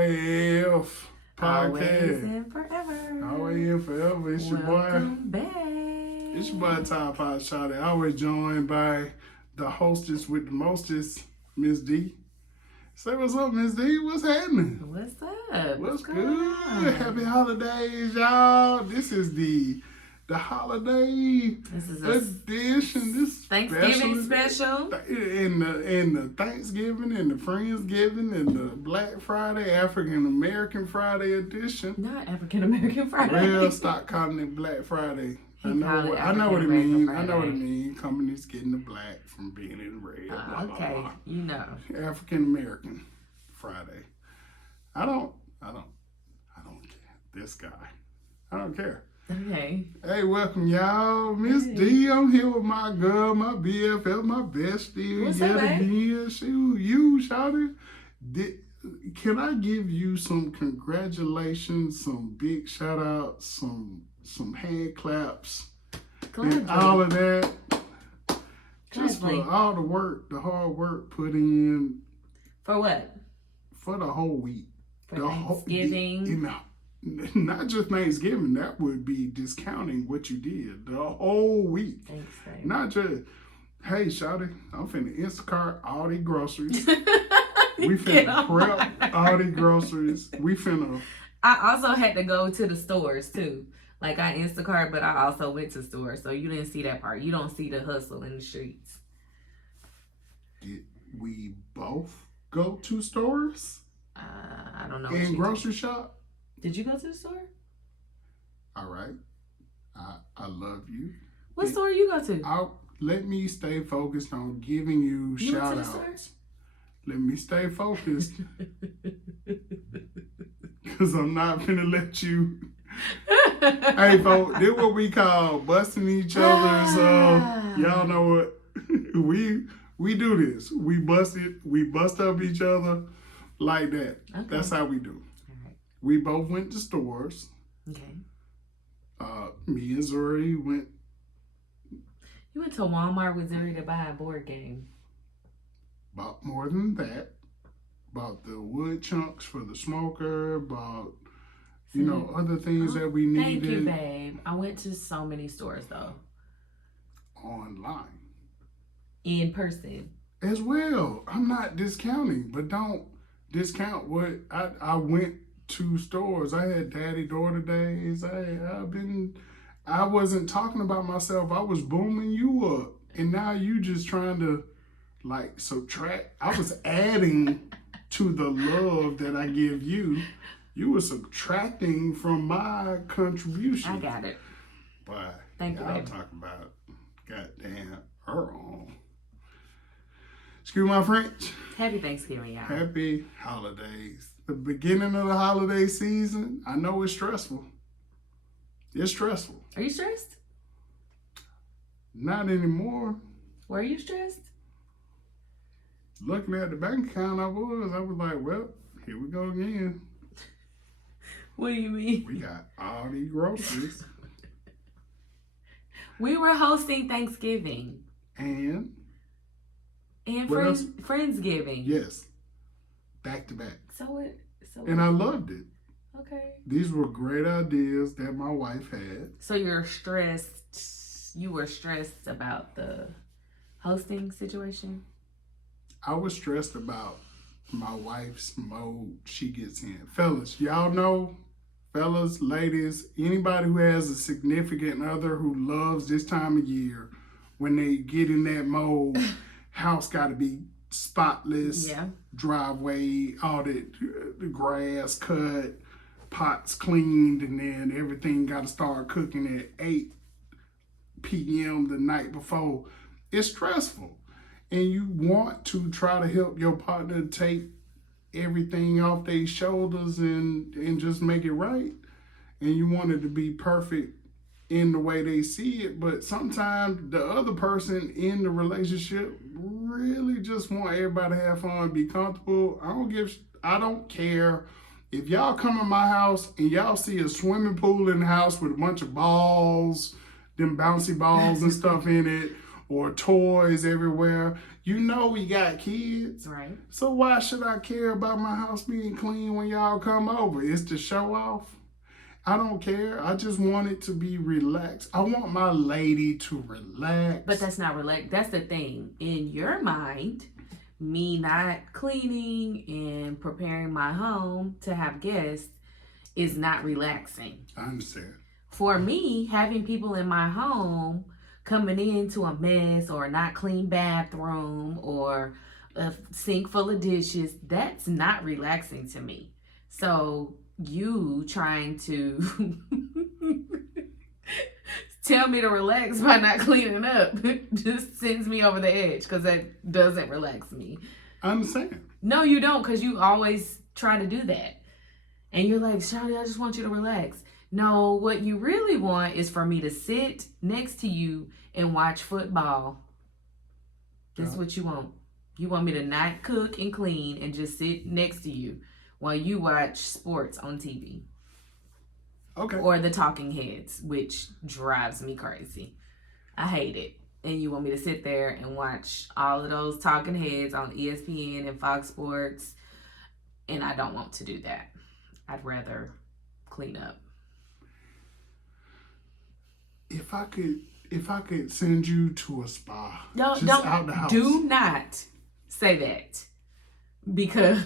RAF Always podcast. and forever. Always and forever. It's your boy. Welcome back. It's your boy Top Pot Shawty. Always joined by the hostess with the mostest, Miss D. Say what's up, Miss D. What's happening? What's up? What's going good? on? Happy holidays, y'all. This is the holiday This is edition. This Thanksgiving special. In the Thanksgiving and the Friendsgiving and the Black Friday, African American Friday edition. Not African American Friday. Well, stop calling it Black Friday. I He know called what it I know what it African means. American I know what it Friday. means. Companies getting the black from being in red. Blah, blah, Okay, blah. you know. African American Friday. I don't care. This guy. I don't care. Okay. Hey, welcome y'all. Miss Hey. D, I'm here with my girl, my BFF, my bestie. What's yet up, babe? again. Shoot, you, shouted. Can I give you some congratulations, some big shout outs, some hand claps, and all of that? Just for Gladly. all the work, the hard work put in For what? for the whole week. For The whole- Thanksgiving. Not just Thanksgiving, that would be discounting what you did the whole week. Thanks, babe. Not just, hey, shawty, I'm finna Instacart all these groceries. We Get finna on prep my- all these groceries. We finna, I also had to go to the stores too. Like I Instacart, but I also went to stores. So you didn't see that part. You don't see the hustle in the streets. did we both go to stores I don't know. what and you- grocery shop? Did you go to the store? All right. I love you. What store you go to? Let me stay focused on giving you You went shout to the store? outs. Let me stay focused because I'm not finna let you. Hey, folks, this what we call busting each other's. Y'all know what? we do this. We bust up each other like that. Okay. That's how we do. Alright. We both went to stores. Okay. Me and Zuri went. You went to Walmart with Zuri to buy a board game. Bought more than that. Bought the wood chunks for the smoker. Bought, other things that we Thank you, needed babe. I went to so many stores though. online In person. as well. I'm not discounting, but don't discount what I went to stores. I had daddy-daughter days. I wasn't talking about myself. I was booming you up. And now you just trying to like subtract. I was adding to the love that I give you. You were subtracting from my contribution. I got it. But Thank you, y'all baby. talking about goddamn her on. Excuse my French. Happy Thanksgiving, y'all. Happy holidays. The beginning of the holiday season, I know it's stressful. It's stressful. Are you stressed? Not anymore. Were you stressed? Looking at the bank account, I was like, well, here we go again. What do you mean? We got all these groceries. We were hosting Thanksgiving And, and What else? Friendsgiving. yes, back to back. So And I loved it. okay. These were great ideas that my wife had. So you're stressed. You were stressed about the hosting situation. I was stressed about my wife's mode she gets in. Fellas, y'all know, fellas, ladies, anybody who has a significant other who loves this time of year, when they get in that mode, house got to be spotless, Yeah. driveway, all that, the grass cut, pots cleaned, and then everything got to start cooking at 8 p.m. the night before. It's stressful. And you want to try to help your partner take everything off their shoulders and just make it right. And you want it to be perfect in the way they see it. But sometimes the other person in the relationship really just want everybody to have fun, be comfortable. I don't care. If y'all come in my house and y'all see a swimming pool in the house with a bunch of balls, them bouncy balls and stuff in it, or toys everywhere. You know we got kids. Right. So why should I care about my house being clean when y'all come over? It's to show off. I don't care. I just want it to be relaxed. I want my lady to relax. But that's not relax. That's the thing. In your mind, me not cleaning and preparing my home to have guests is not relaxing. I understand. For me, having people in my home coming into a mess or a not clean bathroom or a sink full of dishes, that's not relaxing to me. So you trying to tell me to relax by not cleaning up just sends me over the edge because that doesn't relax me. I understand. No, you don't, because you always try to do that. And you're like, Shawty, I just want you to relax. No, what you really want is for me to sit next to you and watch football. That's what you want. You want me to not cook and clean and just sit next to you while you watch sports on TV. Okay. Or the talking heads, which drives me crazy. I hate it. And you want me to sit there and watch all of those talking heads on ESPN and Fox Sports. And I don't want to do that. I'd rather clean up. If I could send you to a spa, No, just don't. out the house. Do not say that, because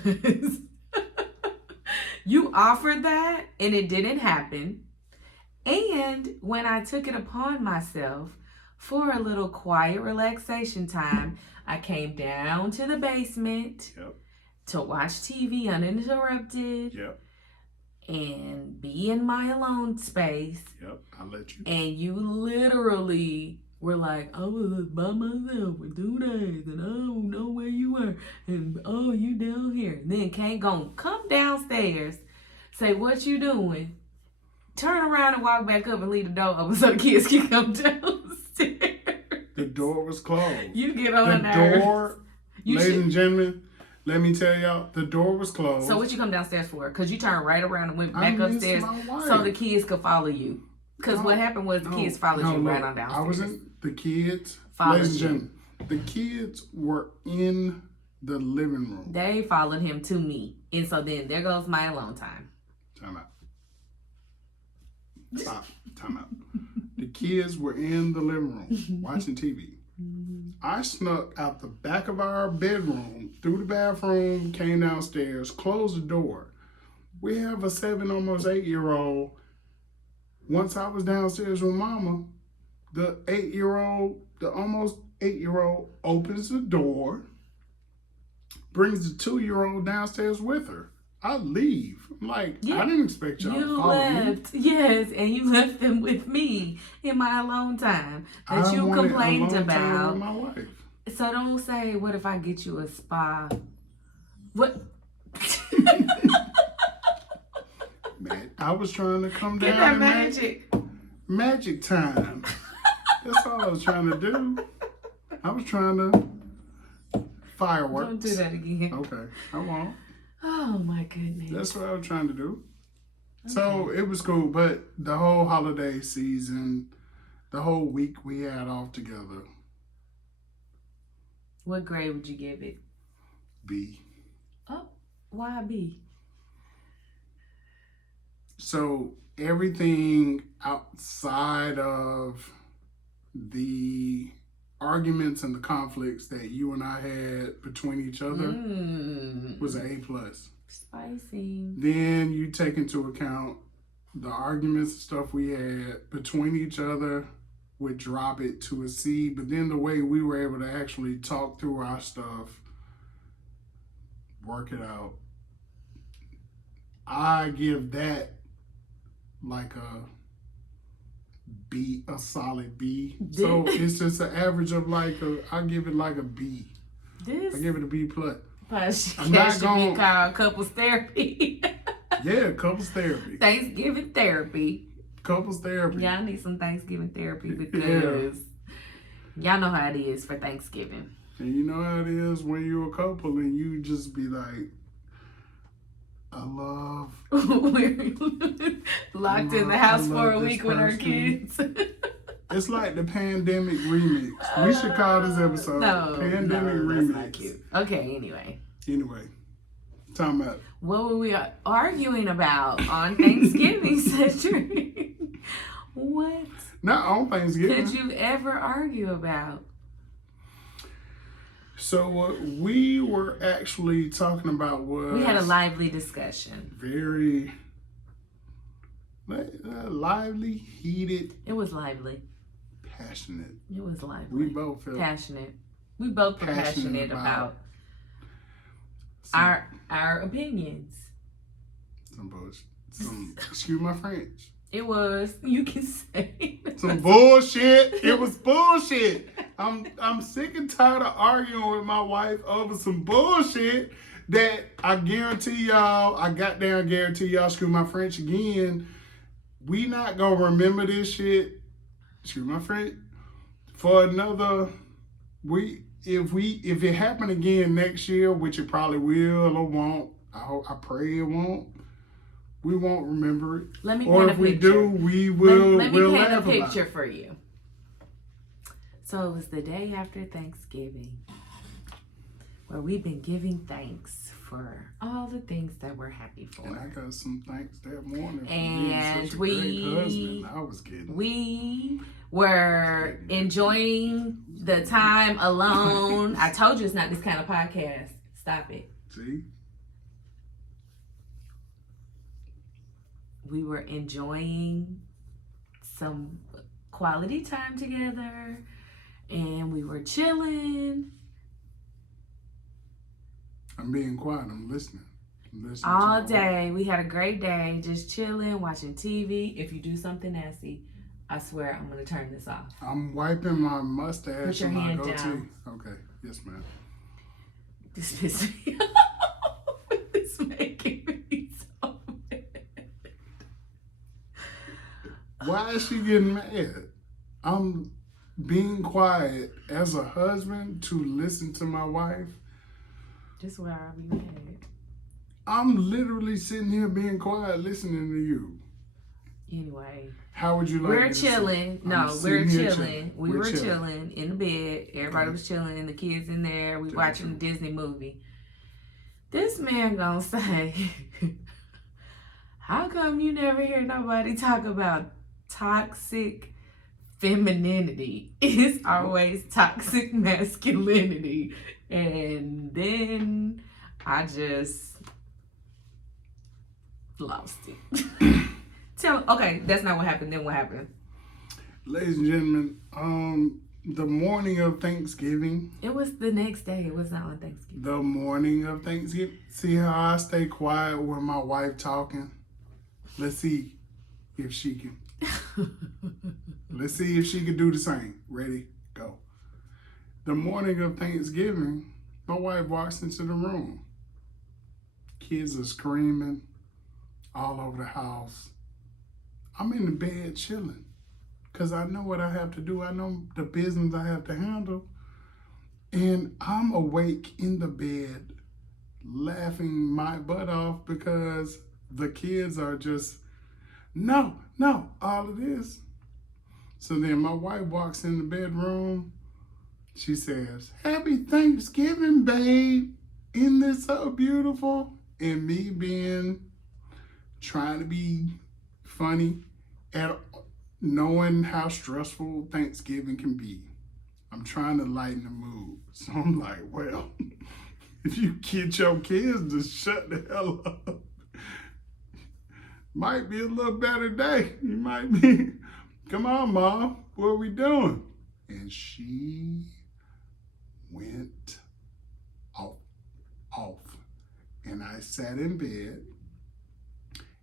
you offered that and it didn't happen. And when I took it upon myself for a little quiet relaxation time, I came down to the basement to watch TV uninterrupted. And be in my alone space. I'll let you. And you literally were like, I was by myself for 2 days and I don't know where you were. And oh, you down here. And then can't go come downstairs, say, what you doing? Turn around and walk back up and leave the door open so the kids can come downstairs. The door was closed. You get on the nerves. door, ladies and gentlemen, let me tell y'all, the door was closed. So what you come downstairs for? Because you turned right around and went back upstairs so the kids could follow you. Because what happened was the kids followed you right on downstairs. I wasn't. The kids, followed ladies and you. gentlemen, the kids were in the living room. They followed him to me. And so then there goes my alone time. Time out. Stop. Time out. The kids were in the living room watching TV. I snuck out the back of our bedroom, through the bathroom, came downstairs, closed the door. We have a 7, almost 8-year-old. Once I was downstairs with Mama, the almost 8-year-old opens the door, brings the 2-year-old downstairs with her. I leave. I'm like, I didn't expect y'all to follow left. me. Yes, and you left them with me in my alone time that I you wanted complained alone time about. with my wife. So don't say, what if I get you a spa? What? Man, I was trying to come Get down that and magic. Magic time. That's all I was trying to do. I was trying to fireworks. Don't do that again. Okay, I won't. Oh my goodness. That's what I was trying to do. Okay. So it was cool, but the whole holiday season, the whole week we had off together. What grade would you give it? B. Oh, why B? So everything outside of the arguments and the conflicts that you and I had between each other was an A+. Spicy. Then you take into account the arguments and stuff we had between each other would drop it to a C. But then the way we were able to actually talk through our stuff, work it out, I give that like a B, a solid B. So it's just an average of I give it like a B. I give it a B+. I'm not going to be called couples therapy. Yeah, couples therapy. Thanksgiving therapy. Couples therapy. Y'all need some Thanksgiving therapy because y'all know how it is for Thanksgiving. And you know how it is when you're a couple and you just be like, I love. We're locked in the house for a week with our kids. It's like the pandemic remix. We should call this episode Pandemic Remix. That's not cute. Okay, Anyway, talking about what were we arguing about on Thanksgiving, Cedric? What not on Thanksgiving. could you ever argue about? So what we were actually talking about was We had a lively discussion. very lively, heated, It was lively. passionate. It was lively. We both felt passionate. We both were passionate about our opinions. some bullshit. Excuse my French. It was, you can say. Some bullshit. It was bullshit. I'm sick and tired of arguing with my wife over some bullshit that I guarantee y'all, guarantee y'all, excuse my French again, we not gonna remember this shit, excuse my French, for another if it happen again next year, which it probably will or won't, I pray it won't. We won't remember it. Let me or paint if a we picture. do, we will. Let me we'll paint a laugh about picture it. for you. So it was the day after Thanksgiving, where we've been giving thanks for all the things that we're happy for. And I got some thanks that morning for And being such a great husband I was getting. We were enjoying the time alone. I told you it's not this kind of podcast. Stop it. See? We were enjoying some quality time together, and we were chilling I'm being quiet. I'm listening. all day. We had a great day, just chilling, watching TV. If you do something nasty, I swear I'm gonna turn this off. I'm wiping my mustache Put your and my hand goatee. down. Okay. Yes, ma'am. This pisses me off. It's making me so mad. Why is she getting mad? I'm being quiet as a husband to listen to my wife. This is where I'll be mad. I'm literally sitting here being quiet listening to you. Anyway, How would you like we're me to say? chilling. I'm No, we're sitting here chilling. We We're were chilling in the bed. Everybody Okay. was chilling, and the kids in there. We Gotcha. watching a Disney movie. This man gonna say, "How come you never hear nobody talk about toxic femininity? It's always toxic masculinity." And then I just lost it. Okay, that's not what happened. Then what happened? Ladies and gentlemen, the morning of Thanksgiving, It was the next day. It was not on Thanksgiving. the morning of Thanksgiving. See how I stay quiet when my wife talking? Let's see if she can. Let's see if she can do the same. Ready? Go. The morning of Thanksgiving, my wife walks into the room. Kids are screaming all over the house. I'm in the bed chilling because I know what I have to do. I know the business I have to handle. And I'm awake in the bed laughing my butt off because the kids are just, no, all of this. So then my wife walks in the bedroom. She says, "Happy Thanksgiving, babe. Isn't this so beautiful?" And me trying to be funny at knowing how stressful Thanksgiving can be. I'm trying to lighten the mood. So I'm like, well, if you get your kids to shut the hell up, might be a little better day. You might be, come on, Mom, what are we doing? And she went off. And I sat in bed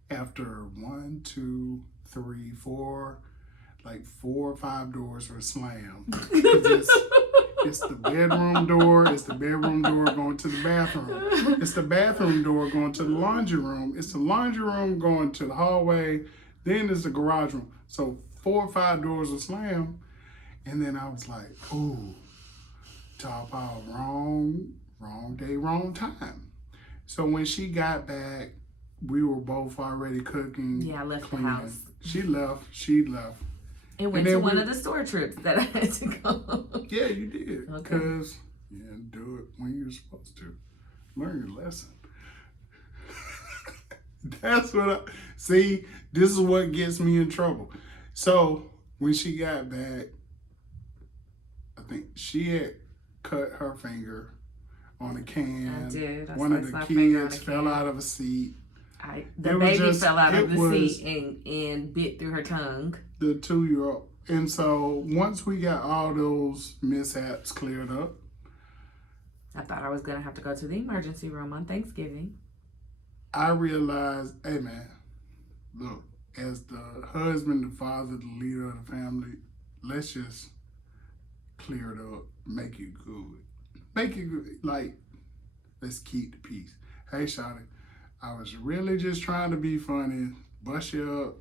after 1, 2, 3, 4, like 4 or 5 doors were slammed. It's the bedroom door. It's the bedroom door going to the bathroom. It's the bathroom door going to the laundry room. It's the laundry room going to the hallway. Then there's the garage room. So 4 or 5 doors were slammed. And then I was like, ooh, top out, wrong day, wrong time. So when she got back, we were both already cooking. Yeah, I left cleaning. the house. She left. And went to one of the store trips that I had to go. Yeah, you did. Okay. Because you didn't do it when you were supposed to. Learn your lesson. That's what I see. This is what gets me in trouble. So when she got back, I think she had cut her finger on a can. I did. One of the kids fell out of a seat. The baby fell out of the seat and bit through her tongue. The 2-year-old. And so once we got all those mishaps cleared up, I thought I was going to have to go to the emergency room on Thanksgiving. I realized, hey man, look, as the husband, the father, the leader of the family, let's just clear it up, make it good. Make it good. Like, let's keep the peace. Hey, Shawty, I was really just trying to be funny, bust you up.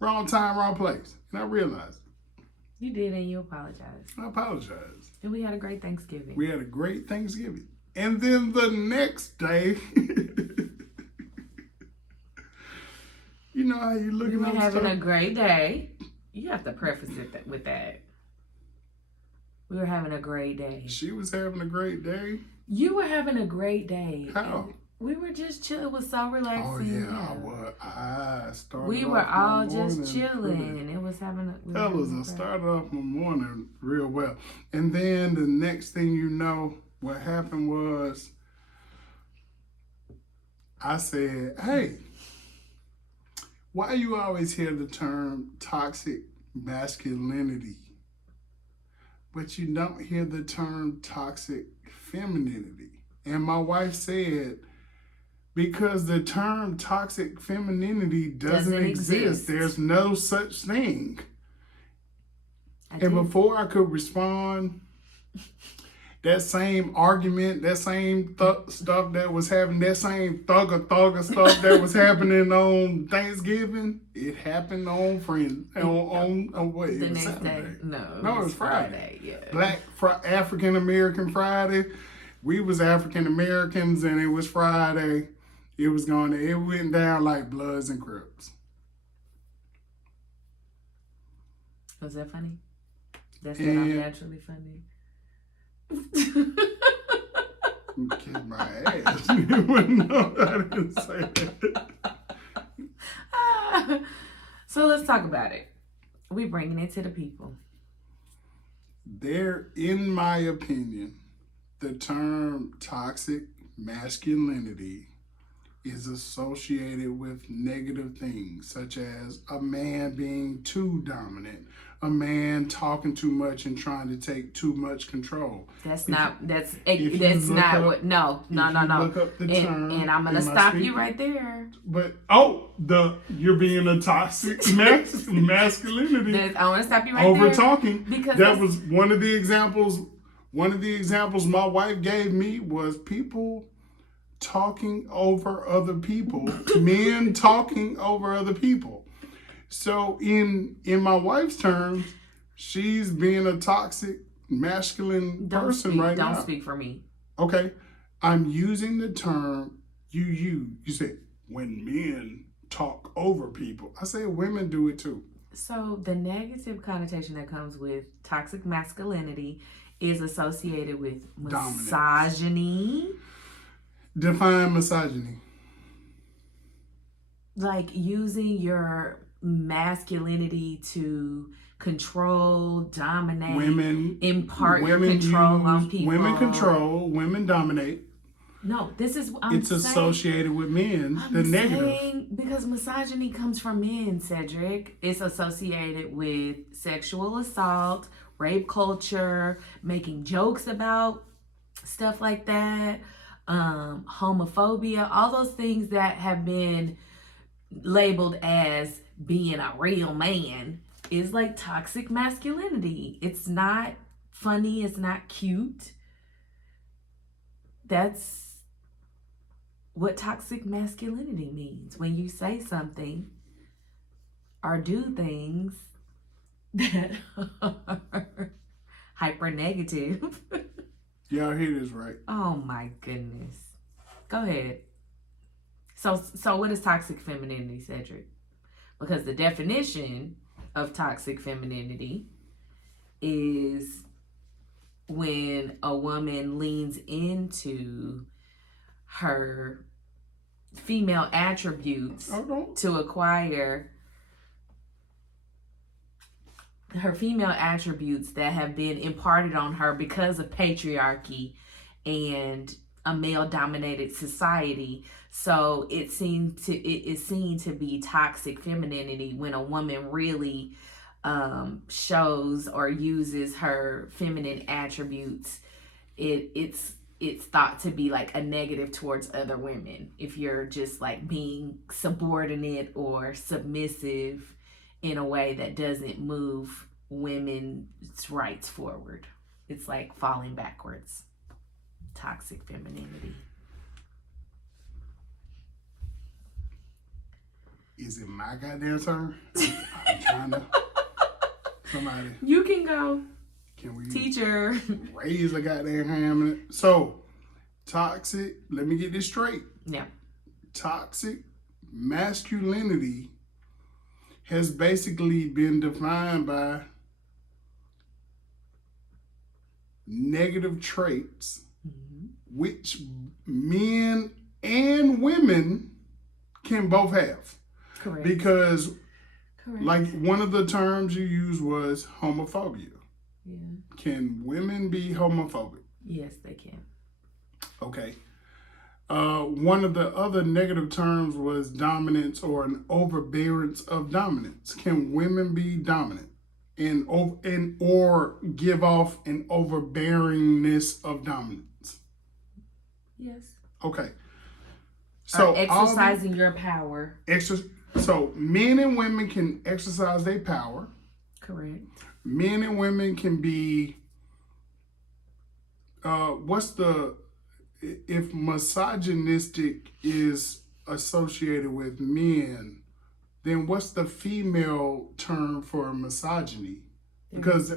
Wrong time, wrong place. And I realized. You did, and you apologized. I apologized. And we had a great Thanksgiving. We had a great Thanksgiving. And then the next day, you know how you looking we were at having stuff? a great day. You have to preface it with that. We were having a great day. She was having a great day. You were having a great day. How? We were just chilling. It was so relaxing. Oh yeah, I was. I started. We were all just chilling, and it was having a. Fellas, I started off my morning real well, and then the next thing you know, what happened was, I said, "Hey, why you always hear the term toxic masculinity, but you don't hear the term toxic femininity?" And my wife said, because the term toxic femininity doesn't exist. There's no such thing. And before I could respond, that same argument, that same stuff that was happening, that same thugger stuff that was happening on Thanksgiving, it happened on on what? The It was next Saturday. day. No, it was Friday. Yeah. Black African American Friday. We was African Americans, and it was Friday. It went down like Bloods and Crips. Was that funny? That's that I'm naturally funny. You kicked my ass. You wouldn't know I didn't say that. So let's talk about it. We bringing it to the people. There, in my opinion, the term toxic masculinity is associated with negative things, such as a man being too dominant, a man talking too much and trying to take too much control. That's not what. No. Look up the term, and I'm gonna stop you right there. But you're being a toxic masculinity. I want to stop you right over there. Talking, because that was one of the examples. One of the examples my wife gave me was people talking over other people, men talking over other people. So in my wife's terms, she's being a toxic masculine person right now. Don't speak for me. Okay, I'm using the term you said when men talk over people. I say women do it too. So the negative connotation that comes with toxic masculinity is associated with misogyny. Define misogyny. Like using your masculinity to control, dominate, impart your control on people. Women control, women dominate. No, this is it's associated with men. The negative. Because misogyny comes from men, Cedric. It's associated with sexual assault, rape culture, making jokes about stuff like that, homophobia, all those things that have been labeled as being a real man is like toxic masculinity. It's not funny. It's not cute. That's what toxic masculinity means. When you say something or do things that are hyper negative. Y'all hear this right? Oh my goodness. Go ahead. So what is toxic femininity, Cedric? Because the definition of toxic femininity is when a woman leans into her female attributes to acquire her female attributes that have been imparted on her because of patriarchy and a male dominated society. So it is seen to be toxic femininity when a woman really shows or uses her feminine attributes. It's thought to be like a negative towards other women if you're just like being subordinate or submissive in a way that doesn't move women's rights forward. It's like falling backwards. Toxic femininity. Is it my goddamn turn? I'm trying to. Somebody. You can go. Can we? Teacher. Raise a goddamn hand in it. So, toxic. Let me get this straight. Yeah. Toxic masculinity has basically been defined by negative traits, which men and women can both have. Correct. Because, like, one of the terms you used was homophobia. Yeah. Can women be homophobic? Yes, they can. Okay. One of the other negative terms was dominance or an overbearance of dominance. Can women be dominant and or give off an overbearingness of dominance? Yes. Okay. So exercising your power. So men and women can exercise their power. Correct. Men and women can be. If misogynistic is associated with men, then what's the female term for misogyny? Because,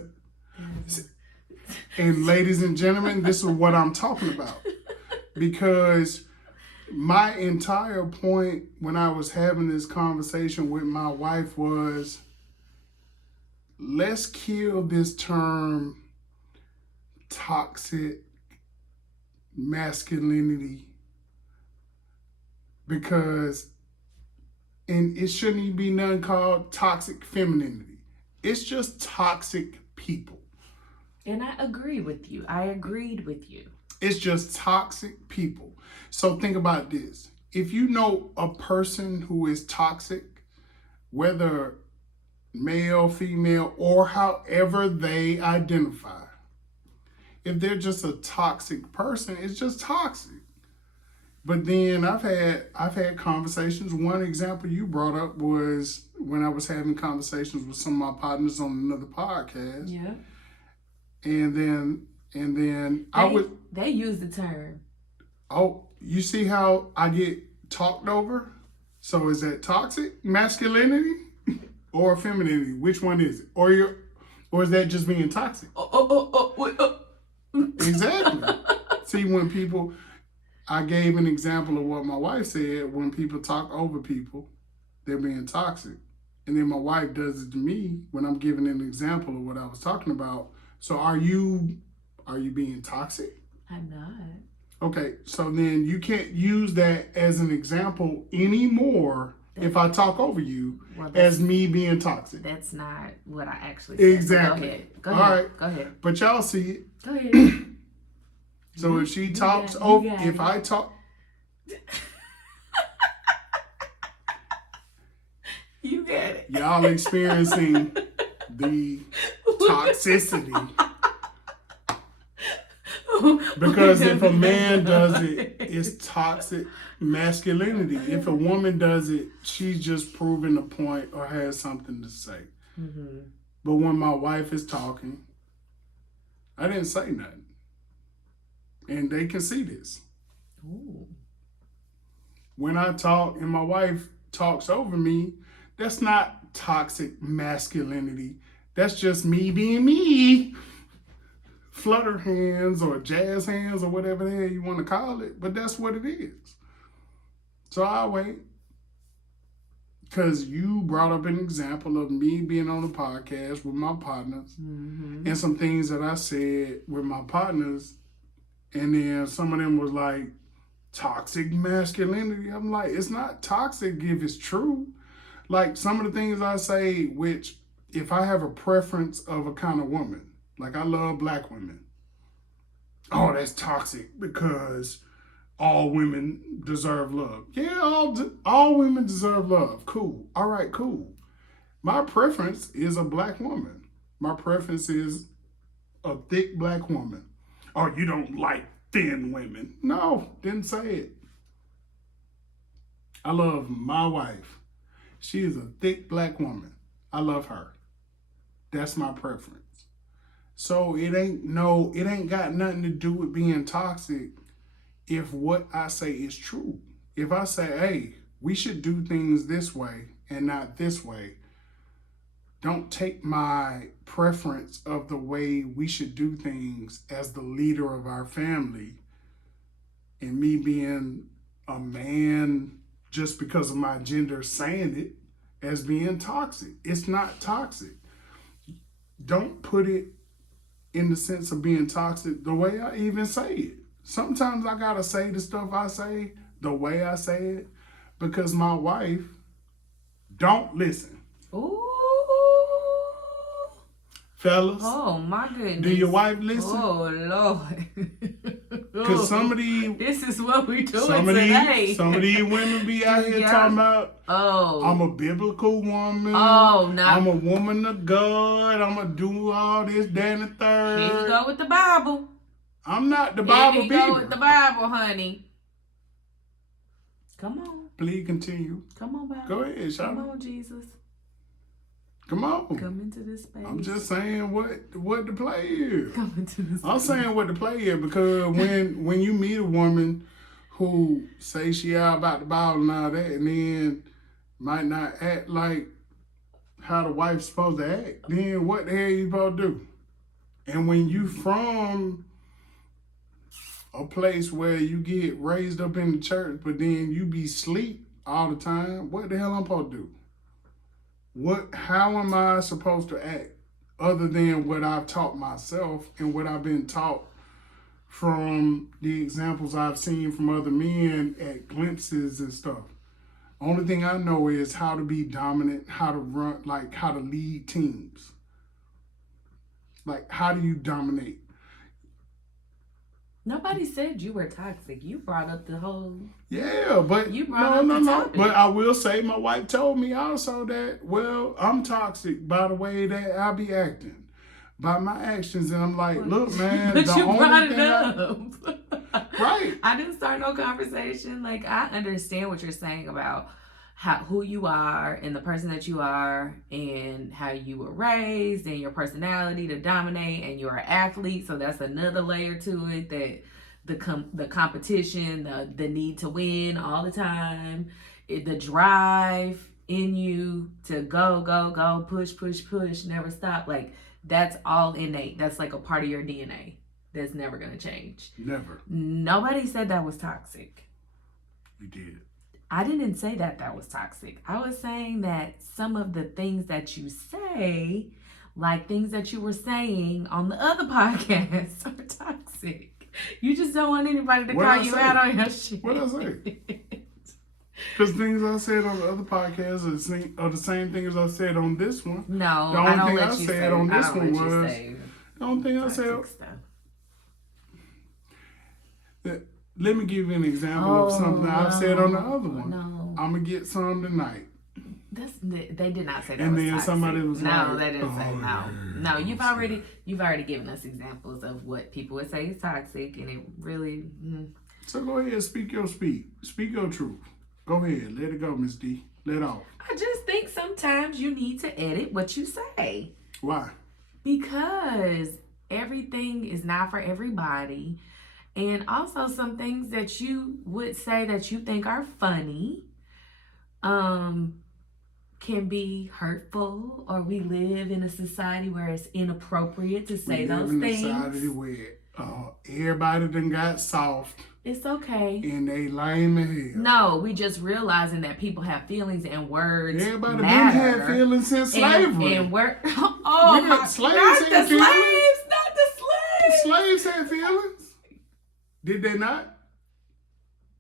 and ladies and gentlemen, this is what I'm talking about. Because my entire point when I was having this conversation with my wife was, let's kill this term toxic masculinity, because and it shouldn't even be nothing called toxic femininity. It's just toxic people. And I agree with you. I agreed with you. It's just toxic people. So think about this. If you know a person who is toxic, whether male, female, or however they identify, if they're just a toxic person, it's just toxic. But then I've had conversations. One example you brought up was when I was having conversations with some of my partners on another podcast. Yeah. And then they use the term. Oh, you see how I get talked over? So is that toxic masculinity or femininity? Which one is it? Or is that just being toxic? Exactly. See, when people, I gave an example of what my wife said. When people talk over people, they're being toxic. And then my wife does it to me when I'm giving an example of what I was talking about. So are you being toxic? I'm not. Okay, so then you can't use that as an example anymore if I talk over you as me being toxic. That's not what I actually said. Exactly. Go ahead. All right. Go ahead. But y'all see it. Go ahead. So if she talks over, if I talk. You got it. Y'all experiencing the toxicity. Because if a man does it, it's toxic masculinity. If a woman does it, she's just proving a point or has something to say. Mm-hmm. But when my wife is talking, I didn't say nothing. And they can see this. Ooh. When I talk and my wife talks over me, that's not toxic masculinity. That's just me being me. Flutter hands or jazz hands or whatever the hell you want to call it, but that's what it is. So I'll wait. because you brought up an example of me being on a podcast with my partners and some things that I said with my partners, and then some of them was like toxic masculinity. I'm like, it's not toxic if it's true. Like some of the things I say, which if I have a preference of a kind of woman, like I love black women. Oh, that's toxic because all women deserve love. Yeah, all women deserve love. Cool. All right, cool. My preference is a black woman. My preference is a thick black woman. Oh, you don't like thin women. No, didn't say it. I love my wife. She is a thick black woman. I love her. That's my preference. So it ain't got nothing to do with being toxic if what I say is true. If I say, hey, we should do things this way and not this way, don't take my preference of the way we should do things as the leader of our family and me being a man just because of my gender saying it as being toxic. It's not toxic. Don't put it in the sense of being toxic the way I even say it. Sometimes I gotta say the stuff I say the way I say it because my wife don't listen. Ooh. Fellas. Oh my goodness. Do your wife listen? Oh Lord. Because some of these, this is what we doing today. Some of these women be out here talking about, I'm a biblical woman. Oh, no. I'm a woman of God. I'm going to do all this, that, and the third. Here you go with the Bible. I'm not the Bible beater. Here you go with the Bible, honey. Come on. Please continue. Come on, Bible. Go ahead, Shawty. Come on, Jesus. Come on. Come into this space. I'm just saying what the play is. Come into this I'm saying what the play is because when you meet a woman who say she out about the Bible and all that, and then might not act like how the wife's supposed to act, then what the hell you supposed to do? And when you from a place where you get raised up in the church, but then you be sleep all the time, what the hell I'm supposed to do? How am I supposed to act other than what I've taught myself and what I've been taught from the examples I've seen from other men at glimpses and stuff? Only thing I know is how to be dominant, how to run, like how to lead teams. Like, how do you dominate? Nobody said you were toxic. You brought up the whole... Yeah, but no. But I will say my wife told me also that, well, I'm toxic by the way that I be acting, by my actions. And I'm like, look, man. But you brought it up. Right. I didn't start no conversation. Like, I understand what you're saying about who you are and the person that you are and how you were raised and your personality to dominate, and you're an athlete, so that's another layer to it, that the competition, the need to win all the time, the drive in you to go, push, never stop. Like, that's all innate. That's like a part of your DNA that's never gonna change. Never. Nobody said that was toxic. You did. I didn't say that was toxic. I was saying that some of the things that you say, like things that you were saying on the other podcasts, are toxic. You just don't want anybody to call you out on your shit. What did I say? Because things I said on the other podcasts are the same things I said on this one. No, the only thing I said on this one was the only thing I said. Let me give you an example of something I've said on the other one. No. I'm going to get some tonight. They did not say that and was then toxic. Somebody was no, like, they didn't say no. Yeah. No, you've already given us examples of what people would say is toxic, and it really... So go ahead, speak your truth. Go ahead, let it go, Miss D. Let off. I just think sometimes you need to edit what you say. Why? Because everything is not for everybody. And also some things that you would say that you think are funny can be hurtful, or we live in a society where it's inappropriate to say those things. We live in a society where Everybody done got soft It's okay. and they lame as hell. No, we just realizing that people have feelings and words Everybody matter. been had feelings since slavery. And not the slaves had feelings. slaves, not the slaves. Slaves had feelings. Did they not?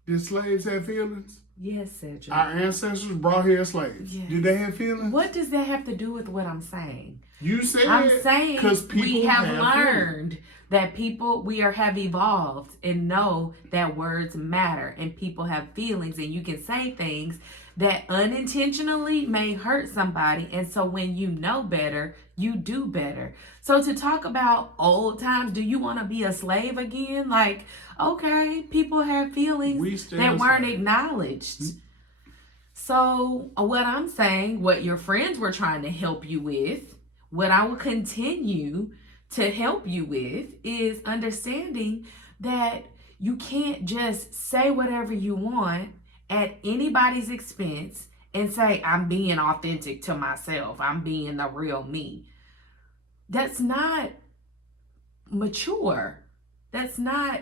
Did slaves have feelings? Yes, Cedric. Our ancestors brought here slaves. Yes. Did they have feelings? What does that have to do with what I'm saying? You said I'm saying because people we have feelings. learned that have evolved and know that words matter and people have feelings, and you can say things that unintentionally may hurt somebody. And so when you know better, you do better. So to talk about old times, do you want to be a slave again? Like, okay, people have feelings that weren't acknowledged. So what I'm saying, what your friends were trying to help you with, what I will continue to help you with is understanding that you can't just say whatever you want at anybody's expense and say, I'm being authentic to myself. I'm being the real me. That's not mature. That's not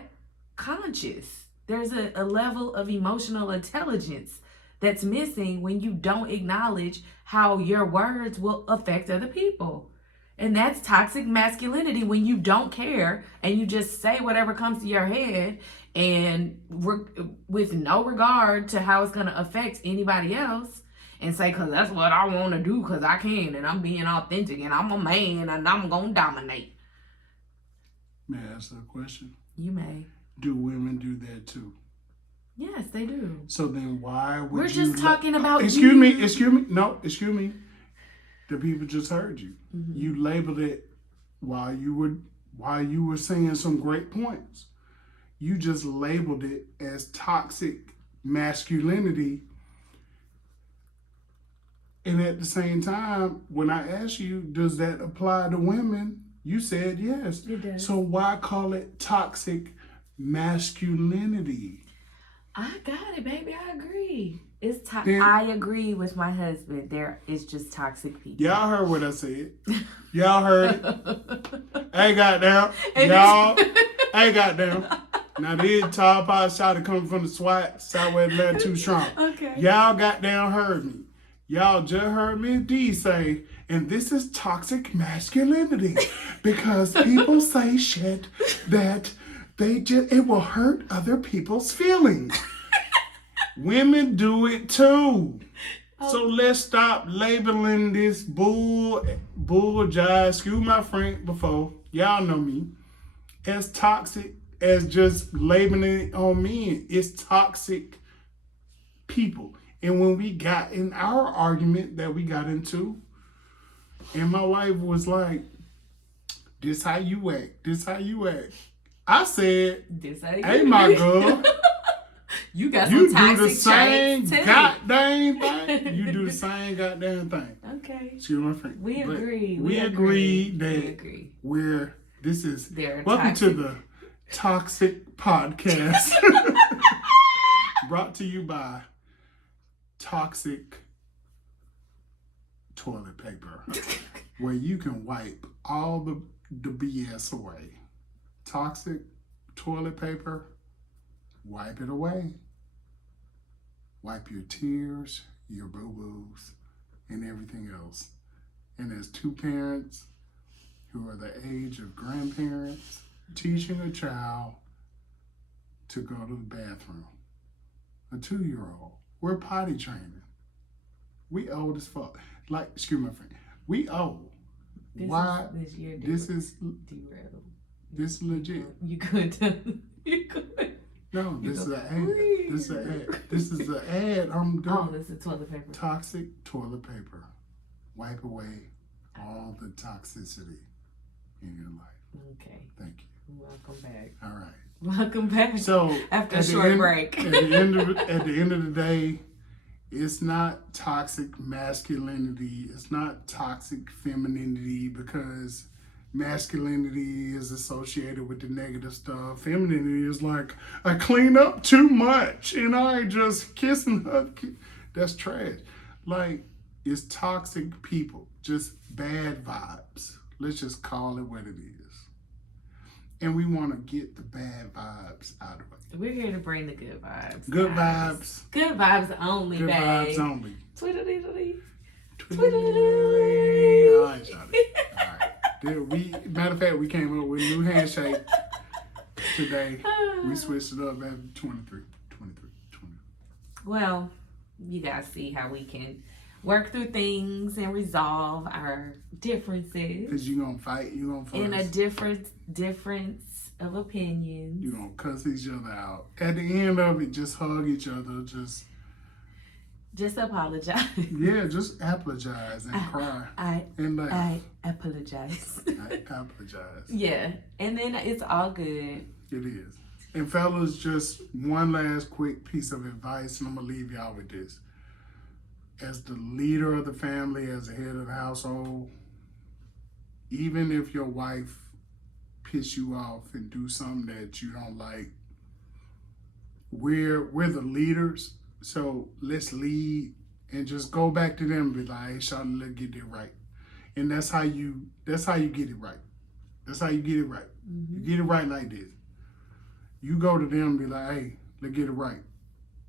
conscious. There's a level of emotional intelligence that's missing when you don't acknowledge how your words will affect other people. And that's toxic masculinity, when you don't care and you just say whatever comes to your head and with no regard to how it's going to affect anybody else, and say, because that's what I want to do because I can and I'm being authentic and I'm a man and I'm going to dominate. May I ask a question? You may. Do women do that too? Yes, they do. So then why would We're just talking about Excuse me. No, excuse me. The people just heard you. Mm-hmm. You labeled it while you were saying some great points. You just labeled it as toxic masculinity. And at the same time, when I asked you, does that apply to women? You said yes. It does. So why call it toxic masculinity? I got it, baby. I agree. It's I agree with my husband. There is just toxic people. Y'all heard what I said. Y'all heard it. Hey, goddamn. Y'all. Hey, goddamn. Now, these tall pot shot coming from the SWAT, Southwest Atlanta too strong. Okay. Y'all goddamn heard me. Y'all just heard me and D say, and this is toxic masculinity. Because people say shit that it will hurt other people's feelings. Women do it too. Oh. So let's stop labeling this bull jive, excuse my Frank before, y'all know me, as toxic as just labeling it on men. It's toxic people. And when we got in our argument that we got into, and my wife was like, this how you act, this how you act. I said, hey, my girl. You got some toxic do the same traits too. Goddamn thing. You do the same goddamn thing. Okay. Excuse my friend. We agree. We agree that this is welcome to the Toxic Podcast. Brought to you by Toxic Toilet Paper, where you can wipe all the BS away. Toxic toilet paper, wipe it away. Wipe your tears, your boo-boos, and everything else. And as two parents who are the age of grandparents, teaching a child to go to the bathroom, a 2-year-old, we're potty training. We old as fuck. Like, excuse my friend, we old. Why? This is legit. You could. You could. No, this is an ad. This is an ad. This is an ad I'm doing. Oh, this is toilet paper. Toxic toilet paper. Wipe away all the toxicity in your life. Okay. Thank you. Welcome back. All right. Welcome back. So after a short break. At the end of the day, it's not toxic masculinity. It's not toxic femininity, because masculinity is associated with the negative stuff. Femininity is like, I clean up too much and I just kissing her. That's trash. Like, it's toxic people, just bad vibes. Let's just call it what it is. and we want to get the bad vibes out of it. We're here to bring the good vibes. Good guys. vibes. Good vibes only, Good babe. vibes only. Tweedledee. Tweedledee. All right, Shawty. All right. Matter of fact, we came up with a new handshake today. We switched it up at 23. Well, you guys see how we can work through things and resolve our differences. Because you're going to fight, you're going to fuss. In a difference of opinions. You're going to cuss each other out. At the end of it, just hug each other. Just apologize. Yeah, just apologize and cry. And laugh. I apologize. I apologize. Yeah, and then it's all good. It is. And fellas, just one last quick piece of advice, and I'm going to leave y'all with this. As the leader of the family, as the head of the household, even if your wife piss you off and do something that you don't like, we're the leaders, so let's lead and just go back to them and be like, hey, Shawty, let's get it right. And that's how you get it right. That's how you get it right. Mm-hmm. You get it right like this. You go to them and be like, hey, let's get it right.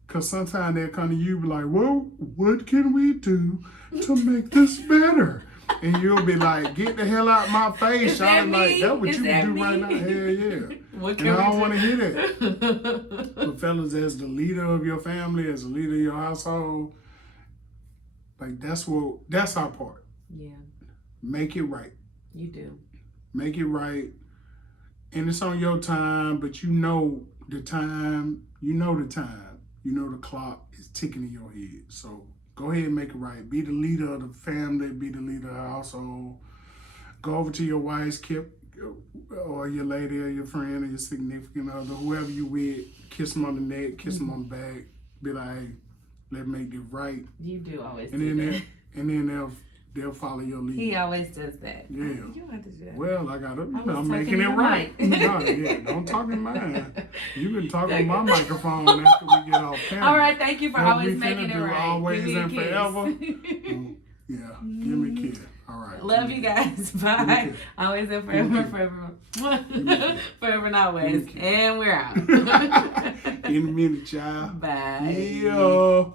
Because sometimes they'll come to you and be like, well, what can we do to make this better? And you'll be like, get the hell out of my face, Shawty. Like, that's what you can do right now. Hell yeah. And I don't want to hear that. But fellas, as the leader of your family, as the leader of your household, like that's our part. Yeah. Make it right. You do. Make it right. And it's on your time, but you know the time. You know the clock is ticking in your head. So go ahead and make it right. Be the leader of the family. Be the leader of the household. Go over to your wife's or your lady or your friend or your significant other, whoever you with, kiss them on the neck, kiss them on the back. Be like, hey, let's make it right. You do always and do then that. And then they'll follow your lead. He always does that. Yeah. You don't have to do that. Well, I got it. I'm making it right. No, yeah, don't talk in mine. You can talk on my microphone after we get off camera. All right, thank you for What always we making finna it do, right. Always Give me a and kiss. forever. Yeah, give me a kiss. All right. Love you guys. Bye. Always and forever. Forever and always. And we're out. In a minute, child. Bye. Yeah.